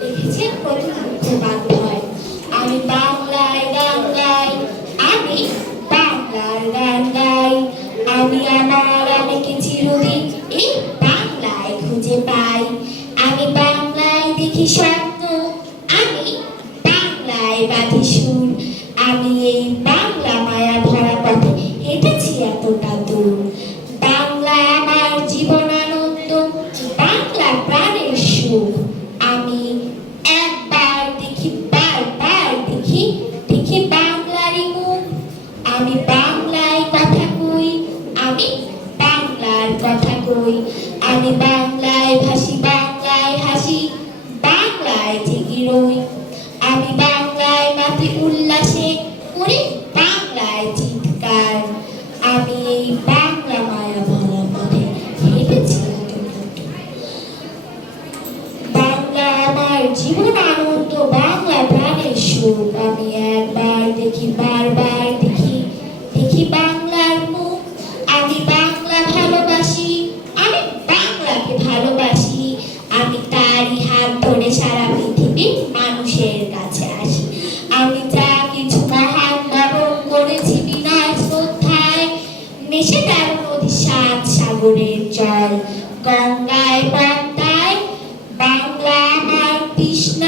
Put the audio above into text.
দেখেছেন কত দুঃখ বাধ্য হয়। আমি বাংলায় গান গাই, আমি বাংলার গান গাই। আমি আমার আমিকে চিরদিন এই বাংলায় খুঁজে পাই। আমি বাংলায় দেখি স্বপ্ন, আমি বাংলায় বাঁধি সুর। আমি এই বাংলা মায়া ভরা পথে হেঁটেছি এতটা দূর। বাংলা আমার জীবন আনন্দ, বাংলা প্রাণের সুখ। আমি একবার দেখি, বারবার দেখি, দেখি বাংলারই মুখ। আমি বাংলায় কথা কই, আমি বাংলার কথা কই। আমি বাংলায় ভাসি, বাংলায় হাসি, বাংলায় জেগে রই। আমি বাংলায় মাথি উল্লাসে করি বাংলায় চিৎকার। আমি এই বাংলা মায়া ভরা পথে হেঁটেছি বাংলা আমার জীবন আনন্দ, বাংলা প্রাণের সুখ। আমি একবার দেখি, বারবার দেখি, দেখি বাংলার মুখ। আমি বাংলা ভালোবাসি, আমি বাংলাকে ভালোবাসি। আমি তারই হাত ধরে সারা পৃথিবীর মানুষের কাছে আসি। আমি যা কিছু মহান বরণ করেছি বিনয় শ্রদ্ধায়, মেশে 13 নদী 7 সাগরের জল, গঙ্গায় পদ্মায় বাংলা আমার তৃষ্ণা।